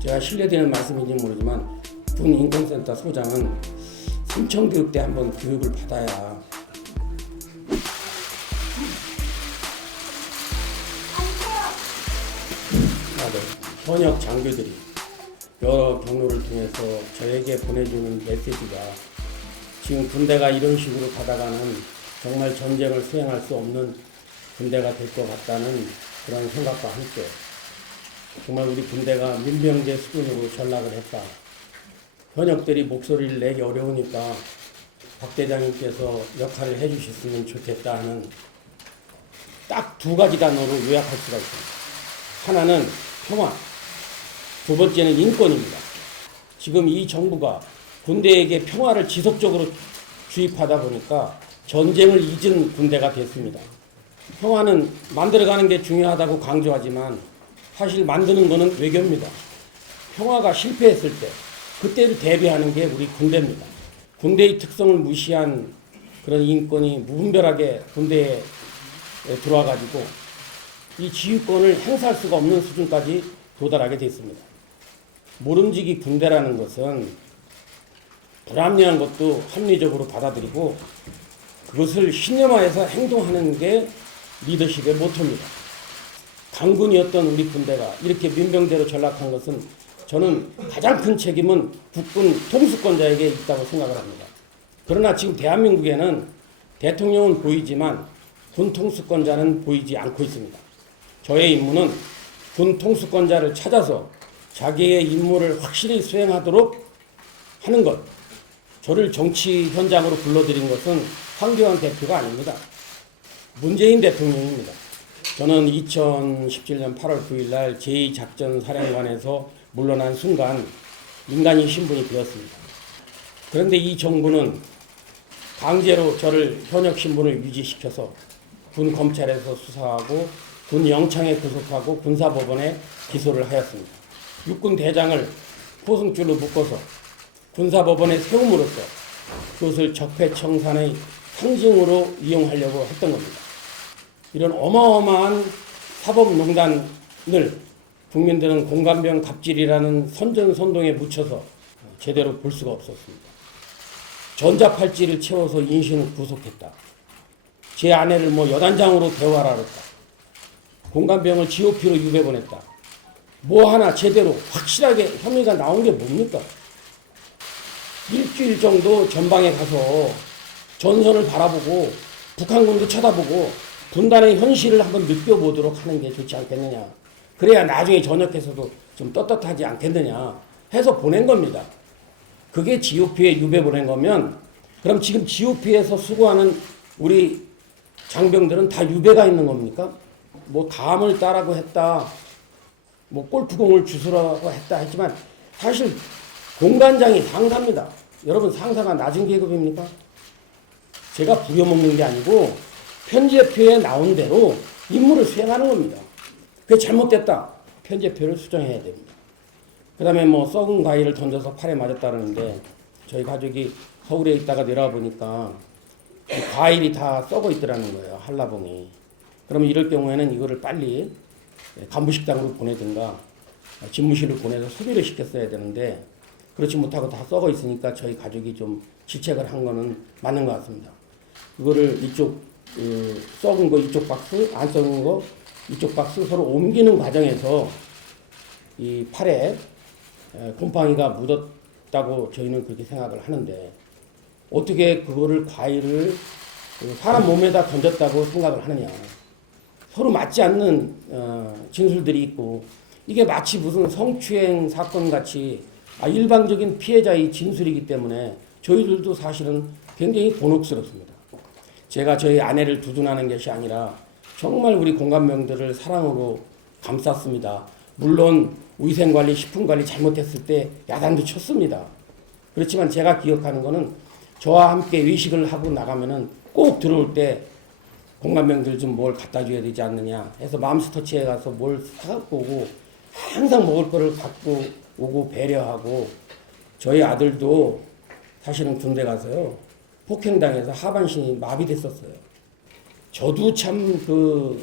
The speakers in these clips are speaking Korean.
제가 실례되는 말씀인지 모르지만 군 인권센터 소장은 삼청교육 때 한번 교육을 받아야 현역 장교들이 여러 경로를 통해서 저에게 보내주는 메시지가 지금 군대가 이런 식으로 가다가는 정말 전쟁을 수행할 수 없는 군대가 될 것 같다는 그런 생각과 함께 정말 우리 군대가 민병대 수준으로 전락을 했다. 현역들이 목소리를 내기 어려우니까 박 대장님께서 역할을 해주셨으면 좋겠다 하는 딱 두 가지 단어로 요약할 수가 있습니다. 하나는 평화, 두 번째는 인권입니다. 지금 이 정부가 군대에게 평화를 지속적으로 주입하다 보니까 전쟁을 잊은 군대가 됐습니다. 평화는 만들어가는 게 중요하다고 강조하지만 사실 만드는 것은 외교입니다. 평화가 실패했을 때 그때를 대비하는 게 우리 군대입니다. 군대의 특성을 무시한 그런 인권이 무분별하게 군대에 들어와가지고 이 지휘권을 행사할 수가 없는 수준까지 도달하게 됐습니다. 모름지기 군대라는 것은 불합리한 것도 합리적으로 받아들이고 그것을 신념화해서 행동하는 게 리더십의 모토입니다. 강군이었던 우리 군대가 이렇게 민병대로 전락한 것은 저는 가장 큰 책임은 국군 통수권자에게 있다고 생각을 합니다. 그러나 지금 대한민국에는 대통령은 보이지만 군 통수권자는 보이지 않고 있습니다. 저의 임무는 군 통수권자를 찾아서 자기의 임무를 확실히 수행하도록 하는 것. 저를 정치 현장으로 불러들인 것은 황교안 대표가 아닙니다. 문재인 대통령입니다. 저는 2017년 8월 9일 날 제2작전사령관에서 물러난 순간 민간인 신분이 되었습니다. 그런데 이 정부는 강제로 저를 현역 신분을 유지시켜서 군 검찰에서 수사하고 군 영창에 구속하고 군사법원에 기소를 하였습니다. 육군 대장을 포승줄로 묶어서 군사법원에 세움으로써 그것을 적폐청산의 상징으로 이용하려고 했던 겁니다. 이런 어마어마한 사법농단을 국민들은 공감병 갑질이라는 선전선동에 묻혀서 제대로 볼 수가 없었습니다. 전자팔찌를 채워서 인신을 구속했다. 제 아내를 여단장으로 대화를 했다. 공감병을 GOP로 유배보냈다. 뭐 하나 제대로 확실하게 혐의가 나온 게 뭡니까? 일주일 정도 전방에 가서 전선을 바라보고 북한군도 쳐다보고 분단의 현실을 한번 느껴보도록 하는 게 좋지 않겠느냐. 그래야 나중에 전역해서도 좀 떳떳하지 않겠느냐 해서 보낸 겁니다. 그게 GOP에 유배 보낸 거면 그럼 지금 GOP에서 수고하는 우리 장병들은 다 유배가 있는 겁니까? 감을 따라고 했다. 골프공을 주스라고 했다 했지만 사실 공관장이 상사입니다. 여러분 상사가 낮은 계급입니까? 제가 부려먹는 게 아니고 편제표에 나온 대로 임무를 수행하는 겁니다. 그게 잘못됐다. 편제표를 수정해야 됩니다. 그 다음에 썩은 과일을 던져서 팔에 맞았다는데 저희 가족이 서울에 있다가 내려와 보니까 과일이 다 썩어 있더라는 거예요. 한라봉이. 그러면 이럴 경우에는 이거를 빨리 간부식당으로 보내든가 집무실을 보내서 소비를 시켰어야 되는데 그렇지 못하고 다 썩어 있으니까 저희 가족이 좀 지책을 한 거는 맞는 것 같습니다. 그거를 이쪽 썩은 거 이쪽 박스, 안 썩은 거 이쪽 박스 서로 옮기는 과정에서 이 팔에 곰팡이가 묻었다고 저희는 그렇게 생각을 하는데 어떻게 그거를 과일을 사람 몸에다 던졌다고 생각을 하느냐. 서로 맞지 않는 진술들이 있고 이게 마치 무슨 성추행 사건 같이 일방적인 피해자의 진술이기 때문에 저희들도 사실은 굉장히 곤혹스럽습니다. 제가 저희 아내를 두둔하는 것이 아니라 정말 우리 공감병들을 사랑으로 감쌌습니다. 물론 위생관리, 식품관리 잘못했을 때 야단도 쳤습니다. 그렇지만 제가 기억하는 거는 저와 함께 외식을 하고 나가면은 꼭 들어올 때 공감병들 좀 뭘 갖다 줘야 되지 않느냐 해서 맘스터치에 가서 뭘 사갖고 오고 항상 먹을 거를 갖고 오고 배려하고 저희 아들도 사실은 군대 가서요 폭행당해서 하반신이 마비됐었어요. 저도 참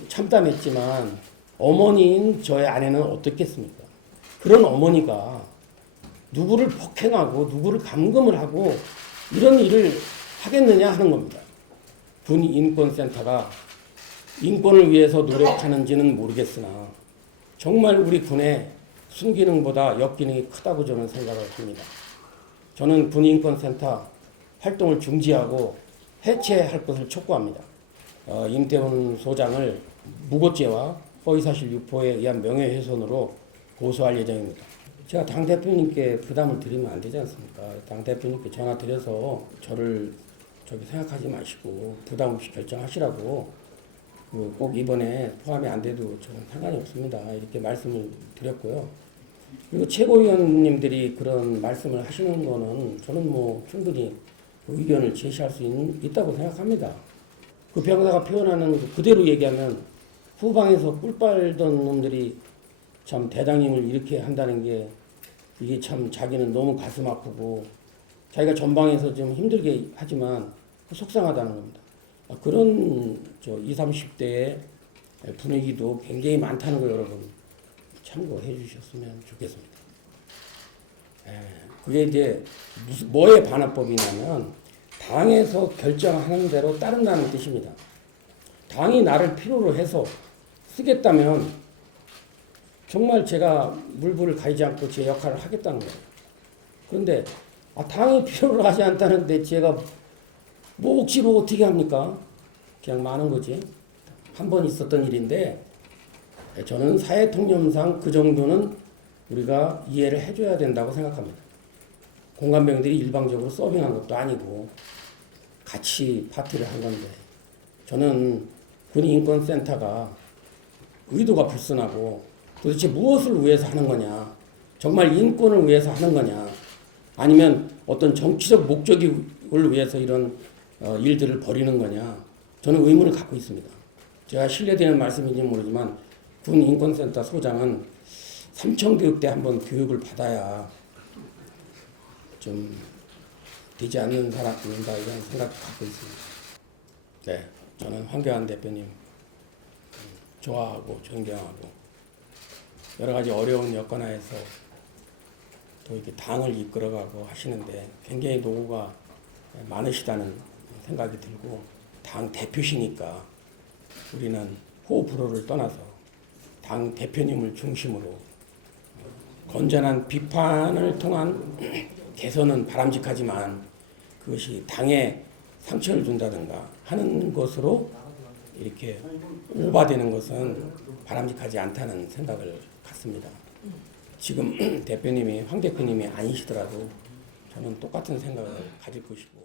참담했지만 어머니인 저의 아내는 어떻겠습니까? 그런 어머니가 누구를 폭행하고 누구를 감금을 하고 이런 일을 하겠느냐 하는 겁니다. 군인권센터가 인권을 위해서 노력하는지는 모르겠으나 정말 우리 군의 순기능보다 역기능이 크다고 저는 생각을 합니다. 저는 군인권센터 활동을 중지하고 해체할 것을 촉구합니다. 임태훈 소장을 무고죄와 허위사실 유포에 의한 명예훼손으로 고소할 예정입니다. 제가 당대표님께 부담을 드리면 안 되지 않습니까? 당대표님께 전화 드려서 저를 생각하지 마시고 부담 없이 결정하시라고 꼭 이번에 포함이 안 돼도 저는 상관이 없습니다. 이렇게 말씀을 드렸고요. 그리고 최고위원님들이 그런 말씀을 하시는 거는 저는 뭐 충분히 의견을 제시할 수 있다고 생각합니다. 그 병사가 표현하는 그대로 얘기하면 후방에서 꿀 빨던 놈들이 참 대장님을 이렇게 한다는 게 이게 참 자기는 너무 가슴 아프고 자기가 전방에서 좀 힘들게 하지만 속상하다는 겁니다. 그런 20, 30대의 분위기도 굉장히 많다는 거 여러분 참고해 주셨으면 좋겠습니다. 그게 이제 뭐의 반환법이냐면 당에서 결정하는 대로 따른다는 뜻입니다. 당이 나를 필요로 해서 쓰겠다면 정말 제가 물불을 가리지 않고 제 역할을 하겠다는 거예요. 그런데 당이 필요로 하지 않다는데 제가 뭐 억지로 어떻게 합니까? 그냥 많은 거지. 한 번 있었던 일인데 저는 사회 통념상 그 정도는 우리가 이해를 해줘야 된다고 생각합니다. 공관병들이 일방적으로 서빙한 것도 아니고 같이 파티를 한 건데 저는 군인권센터가 의도가 불순하고 도대체 무엇을 위해서 하는 거냐, 정말 인권을 위해서 하는 거냐, 아니면 어떤 정치적 목적을 위해서 이런 일들을 벌이는 거냐, 저는 의문을 갖고 있습니다. 제가 신뢰되는 말씀인지 모르지만 군인권센터 소장은 삼청교육 때 한번 교육을 받아야 좀 되지 않는 사람인가 이런 생각을 갖고 있습니다. 네, 저는 황교안 대표님 좋아하고 존경하고 여러 가지 어려운 여건 하에서 또 이렇게 당을 이끌어가고 하시는데 굉장히 노고가 많으시다는 생각이 들고 당 대표시니까 우리는 호불호를 떠나서 당 대표님을 중심으로 건전한 비판을 통한 개선은 바람직하지만 그것이 당에 상처를 준다든가 하는 것으로 이렇게 오바되는 것은 바람직하지 않다는 생각을 갖습니다. 지금 대표님이 황 대표님이 아니시더라도 저는 똑같은 생각을 가질 것이고